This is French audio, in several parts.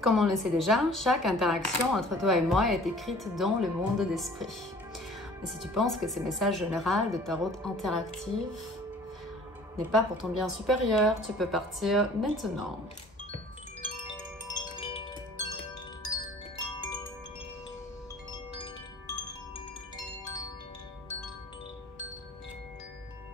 Comme on le sait déjà, chaque interaction entre toi et moi est écrite dans le monde d'esprit. Et si tu penses que ce message général de tarot interactif n'est pas pour ton bien supérieur, tu peux partir maintenant.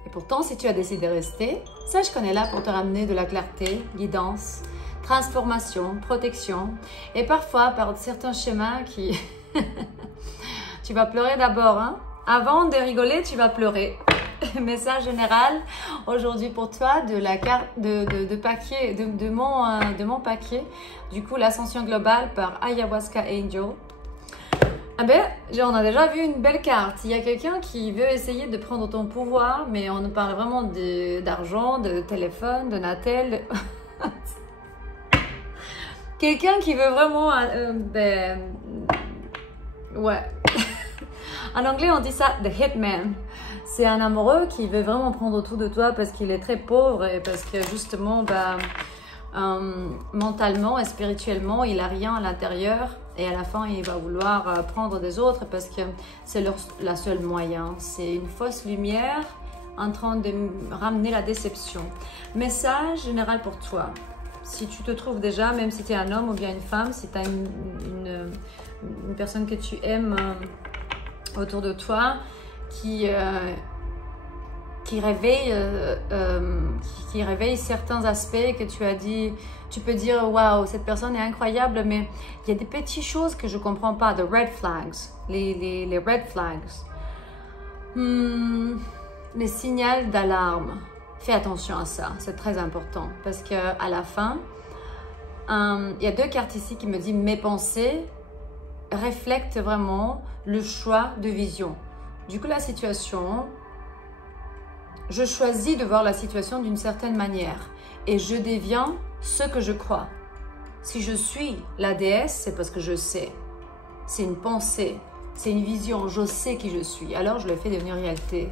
Et pourtant, si tu as décidé de rester, sache qu'on est là pour te ramener de la clarté, guidance, transformation, protection et parfois par certains schémas qui... Tu vas pleurer d'abord, hein? Avant de rigoler, tu vas pleurer. Message général aujourd'hui pour toi de la carte de mon paquet. Du coup, l'ascension globale par Ayahuasca Angel. Ah ben, on a déjà vu une belle carte. Il y a quelqu'un qui veut essayer de prendre ton pouvoir, mais on nous parle vraiment d'argent, de téléphone, de Natel. Quelqu'un qui veut vraiment... ouais. En anglais, on dit ça, the hitman. C'est un amoureux qui veut vraiment prendre tout de toi parce qu'il est très pauvre et parce que justement, mentalement et spirituellement, il n'a rien à l'intérieur. Et à la fin, il va vouloir prendre des autres parce que c'est la seule moyen. C'est une fausse lumière en train de ramener la déception. Message général pour toi. Si tu te trouves déjà, même si tu es un homme ou bien une femme, si tu as une personne que tu aimes autour de toi, qui réveille certains aspects que tu as dit, tu peux dire waouh, cette personne est incroyable, mais il y a des petites choses que je comprends pas, de red flags, les red flags, les signaux d'alarme. Fais attention à ça, c'est très important parce que à la fin, il y a deux cartes ici qui me disent mes pensées reflètent vraiment le choix de vision. Du coup, la situation, je choisis de voir la situation d'une certaine manière et je deviens ce que je crois. Si je suis la déesse, c'est parce que je sais. C'est une pensée, c'est une vision, je sais qui je suis. Alors, je le fais devenir réalité.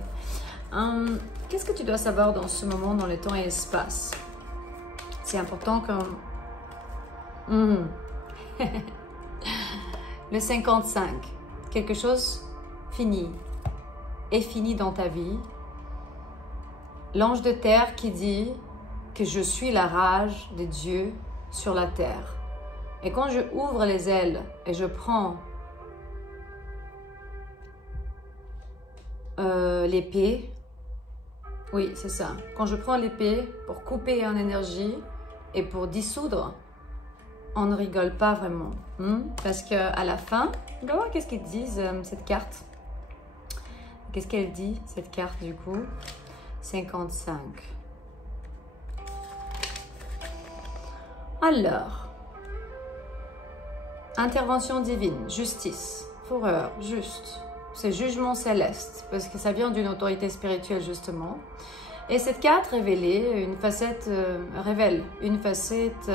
Qu'est-ce que tu dois savoir dans ce moment, dans le temps et l'espace? C'est important que... Le 55, quelque chose fini, est fini dans ta vie. L'ange de terre qui dit que je suis la rage de Dieu sur la terre. Et quand je ouvre les ailes et je prends l'épée, oui c'est ça, quand je prends l'épée pour couper en énergie et pour dissoudre, on ne rigole pas vraiment. Parce qu'à la fin, on va voir qu'est-ce qu'ils disent cette carte. Qu'est-ce qu'elle dit cette carte du coup? 55. Alors, intervention divine, justice, fureur, juste. C'est jugement céleste parce que ça vient d'une autorité spirituelle justement. Et cette carte révèle une facette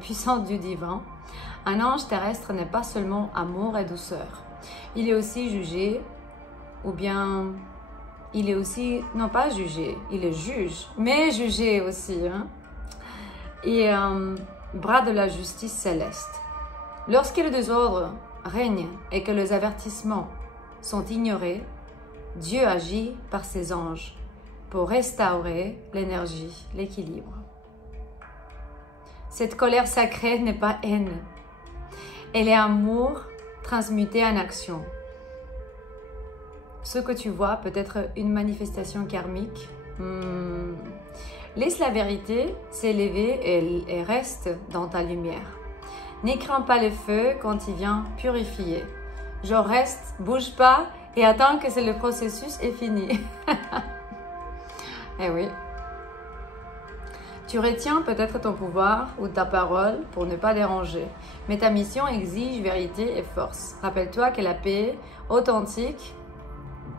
puissante du divin. Un ange terrestre n'est pas seulement amour et douceur. Il est aussi jugé, ou bien il est aussi, non pas jugé, il est juge, mais jugé aussi. Hein? Et bras de la justice céleste. Lorsque le désordre règne et que les avertissements sont ignorés, Dieu agit par ses anges pour restaurer l'énergie, l'équilibre. Cette colère sacrée n'est pas haine. Elle est amour transmuté en action. Ce que tu vois peut être une manifestation karmique. Laisse la vérité s'élever et reste dans ta lumière. Ne crains pas le feu quand il vient purifier. Genre reste, bouge pas et attends que le processus est fini. Eh oui. Tu retiens peut-être ton pouvoir ou ta parole pour ne pas déranger. Mais ta mission exige vérité et force. Rappelle-toi que la paix authentique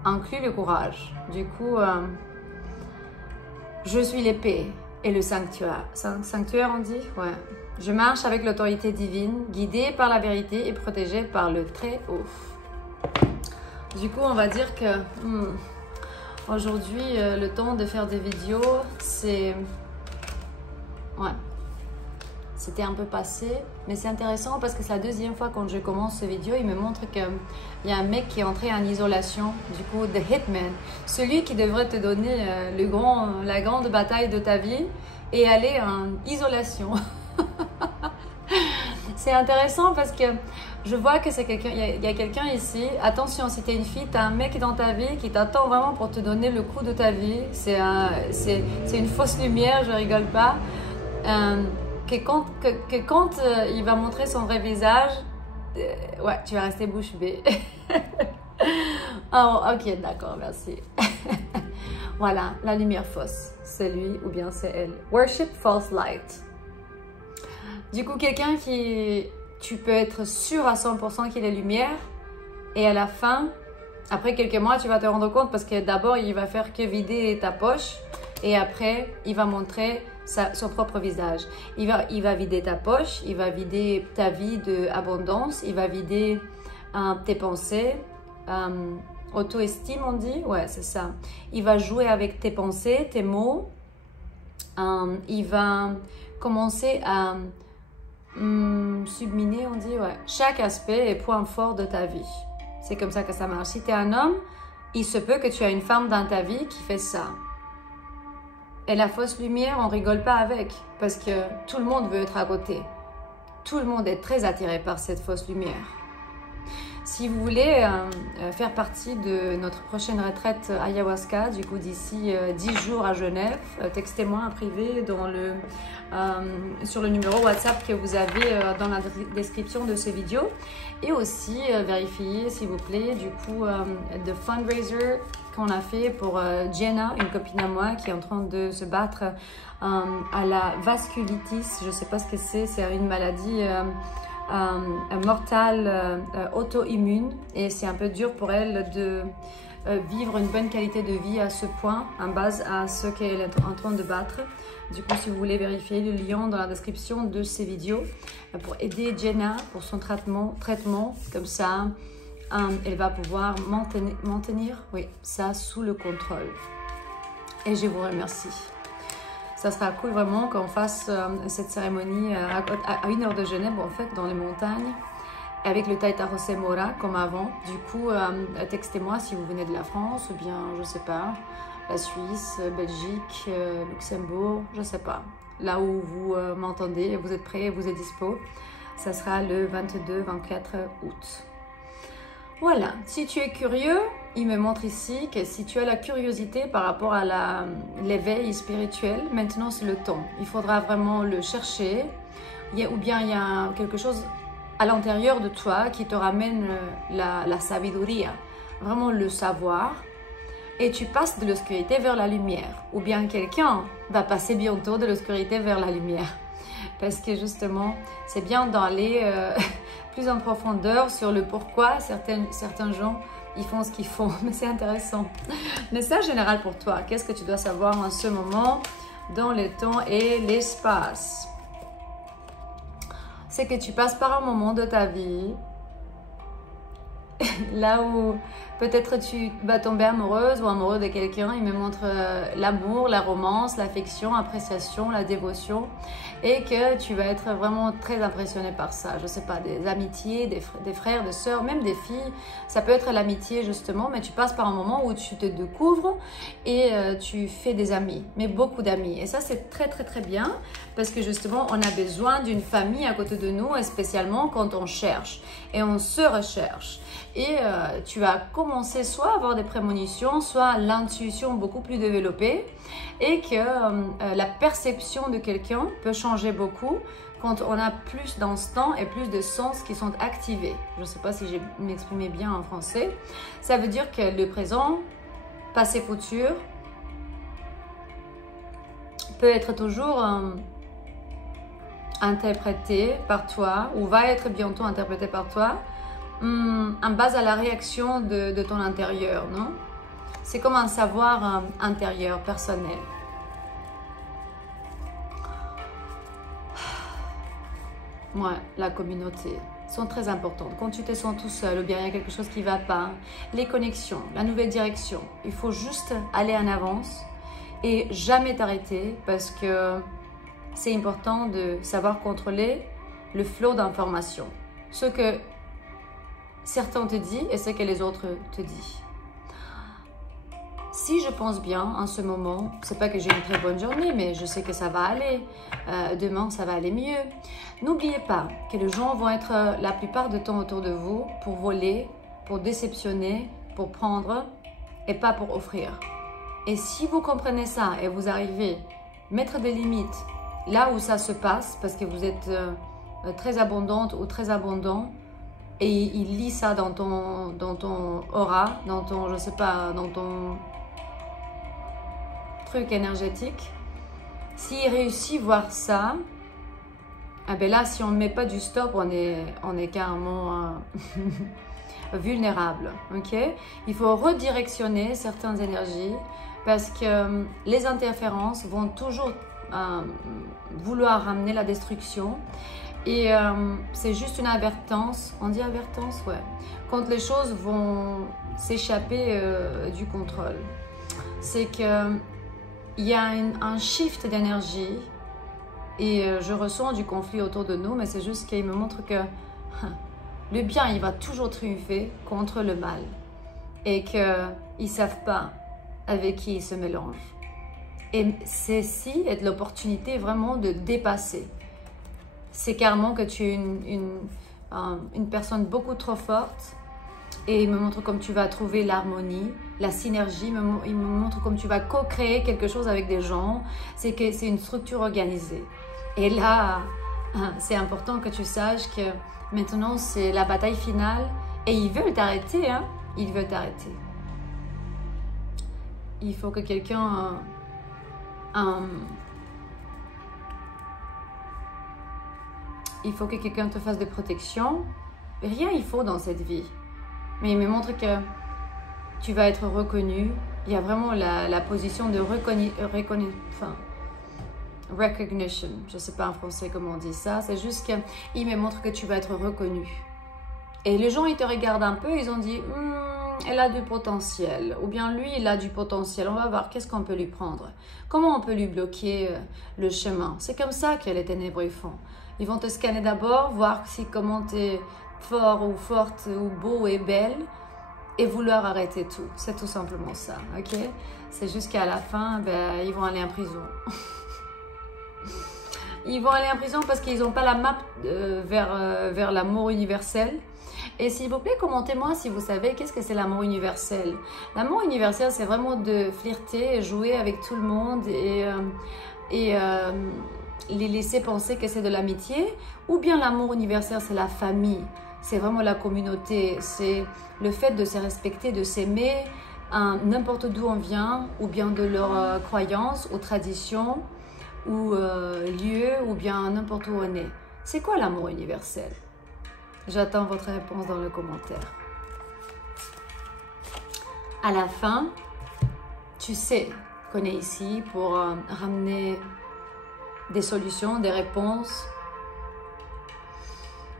inclut le courage. Du coup, je suis l'épée et le sanctuaire. Sanctuaire, on dit? Ouais. Je marche avec l'autorité divine, guidée par la vérité et protégée par le Très-Haut. Du coup, on va dire que aujourd'hui, le temps de faire des vidéos, c'est... Ouais. c'était un peu passé, mais c'est intéressant parce que c'est la deuxième fois quand je commence cette vidéo, il me montre qu'il y a un mec qui est entré en isolation, du coup, the hitman, celui qui devrait te donner la grande bataille de ta vie et aller en isolation. C'est intéressant parce que je vois que c'est quelqu'un, il y a quelqu'un ici, attention, si tu es une fille, tu as un mec dans ta vie qui t'attend vraiment pour te donner le coup de ta vie, c'est une fausse lumière, je rigole pas. Que quand il va montrer son vrai visage, ouais, tu vas rester bouche bée. Oh, ok, d'accord, merci. Voilà, la lumière fausse, c'est lui ou bien c'est elle. Worship false light. Du coup, quelqu'un qui, tu peux être sûr à 100% qu'il est lumière et à la fin, après quelques mois, tu vas te rendre compte parce que d'abord, il va faire que vider ta poche et après, il va montrer son propre visage. Il va vider ta poche, il va vider ta vie d'abondance, il va vider tes pensées, auto-estime on dit, ouais c'est ça. Il va jouer avec tes pensées, tes mots, il va commencer à subminer on dit, ouais, chaque aspect et point fort de ta vie. C'est comme ça que ça marche. Si tu es un homme, il se peut que tu aies une femme dans ta vie qui fait ça. Et la fausse lumière, on rigole pas avec parce que tout le monde veut être à côté. Tout le monde est très attiré par cette fausse lumière. Si vous voulez faire partie de notre prochaine retraite ayahuasca, du coup d'ici 10 jours à Genève, textez-moi en privé sur le numéro WhatsApp que vous avez dans la description de cette vidéo. Et aussi vérifiez s'il vous plaît du coup de fundraiser qu'on a fait pour Jenna, une copine à moi qui est en train de se battre à la vasculitis. Je ne sais pas ce que c'est une maladie mortale auto-immune et c'est un peu dur pour elle de vivre une bonne qualité de vie à ce point en base à ce qu'elle est en train de battre. Du coup, si vous voulez vérifier le lien dans la description de ces vidéos pour aider Jenna pour son traitement comme ça, elle va pouvoir maintenir oui, ça sous le contrôle. Et je vous remercie. Ça sera cool vraiment qu'on fasse cette cérémonie à 1 heure de Genève, en fait, dans les montagnes, avec le Taita José Mora, comme avant. Du coup, textez-moi si vous venez de la France, ou bien, je sais pas, la Suisse, Belgique, Luxembourg, je sais pas. Là où vous m'entendez, vous êtes prêts, vous êtes dispo. Ça sera le 22-24 août. Voilà, si tu es curieux, il me montre ici que si tu as la curiosité par rapport à l'éveil spirituel, maintenant c'est le temps. Il faudra vraiment le chercher, ou bien il y a quelque chose à l'intérieur de toi qui te ramène la sabiduria, vraiment le savoir, et tu passes de l'obscurité vers la lumière. Ou bien quelqu'un va passer bientôt de l'obscurité vers la lumière. Parce que justement, c'est bien d'aller plus en profondeur sur le pourquoi certains gens ils font ce qu'ils font. Mais c'est intéressant. Message général pour toi. Qu'est-ce que tu dois savoir en ce moment dans le temps et l'espace? C'est que tu passes par un moment de ta vie là où peut-être tu vas tomber amoureuse ou amoureux de quelqu'un. Il me montre l'amour, la romance, l'affection, l'appréciation, la dévotion et que tu vas être vraiment très impressionné par ça. Je sais pas, des amitiés, des frères, des sœurs, même des filles. Ça peut être l'amitié justement, mais tu passes par un moment où tu te découvres et tu fais des amis, mais beaucoup d'amis. Et ça, c'est très très très bien parce que justement, on a besoin d'une famille à côté de nous et spécialement quand on cherche et on se recherche. Et tu vas commencer soit à avoir des prémonitions, soit l'intuition beaucoup plus développée et que la perception de quelqu'un peut changer beaucoup quand on a plus d'instants et plus de sens qui sont activés. Je ne sais pas si j'ai m'exprimé bien en français. Ça veut dire que le présent, passé, futur peut être toujours interprété par toi ou va être bientôt interprété par toi en base à la réaction de ton intérieur, non? C'est comme un savoir intérieur, personnel. Ouais, la communauté sont très importantes. Quand tu te sens tout seul ou bien il y a quelque chose qui ne va pas, les connexions, la nouvelle direction, il faut juste aller en avance et jamais t'arrêter parce que c'est important de savoir contrôler le flot d'informations. Ce que certains te disent et ce que les autres te disent. Si je pense bien en ce moment, c'est pas que j'ai une très bonne journée, mais je sais que ça va aller. Demain, ça va aller mieux. N'oubliez pas que les gens vont être la plupart du temps autour de vous pour voler, pour déceptionner, pour prendre et pas pour offrir. Et si vous comprenez ça et vous arrivez à mettre des limites là où ça se passe, parce que vous êtes très abondante ou très abondant, et il lit ça dans ton aura, dans ton, je sais pas, dans ton truc énergétique. S'il réussit à voir ça, eh ben là, si on ne met pas du stop, on est carrément vulnérable. Okay? Il faut redirectionner certaines énergies parce que les interférences vont toujours vouloir ramener la destruction. Et c'est juste une advertence, on dit advertence, ouais, quand les choses vont s'échapper du contrôle. C'est qu'il y a un shift d'énergie et je ressens du conflit autour de nous, mais c'est juste qu'il me montre que le bien, il va toujours triompher contre le mal et qu'ils ne savent pas avec qui ils se mélangent. Et ceci est l'opportunité vraiment de dépasser. C'est carrément que tu es une personne beaucoup trop forte et il me montre comme tu vas trouver l'harmonie, la synergie, il me montre comme tu vas co-créer quelque chose avec des gens, c'est que c'est une structure organisée. Et là, c'est important que tu saches que maintenant c'est la bataille finale et ils veulent t'arrêter, hein? Ils veulent t'arrêter. Il faut que quelqu'un... il faut que quelqu'un te fasse des protections. Rien il faut dans cette vie. Mais il me montre que tu vas être reconnu. Il y a vraiment la position de recognition. Je ne sais pas en français comment on dit ça. C'est juste qu'il me montre que tu vas être reconnu. Et les gens, ils te regardent un peu. Ils ont dit, elle a du potentiel. Ou bien lui, il a du potentiel. On va voir qu'est-ce qu'on peut lui prendre. Comment on peut lui bloquer le chemin. C'est comme ça que les ténèbres font. Ils vont te scanner d'abord, voir comment tu es fort ou forte ou beau et belle et vouloir arrêter tout. C'est tout simplement ça, ok? C'est juste qu'à la fin, ben, ils vont aller en prison. Ils vont aller en prison parce qu'ils n'ont pas la map vers l'amour universel. Et s'il vous plaît, commentez-moi si vous savez qu'est-ce que c'est l'amour universel. L'amour universel, c'est vraiment de flirter et jouer avec tout le monde et les laisser penser que c'est de l'amitié, ou bien l'amour universel, c'est la famille, c'est vraiment la communauté, c'est le fait de se respecter, de s'aimer, n'importe d'où on vient, ou bien de leurs croyances, ou traditions, ou lieux, ou bien n'importe où on est. C'est quoi l'amour universel? J'attends votre réponse dans le commentaire. À la fin, tu sais qu'on est ici pour ramener des solutions, des réponses.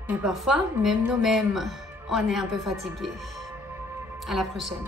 Mais parfois, même nous-mêmes, on est un peu fatigués. À la prochaine.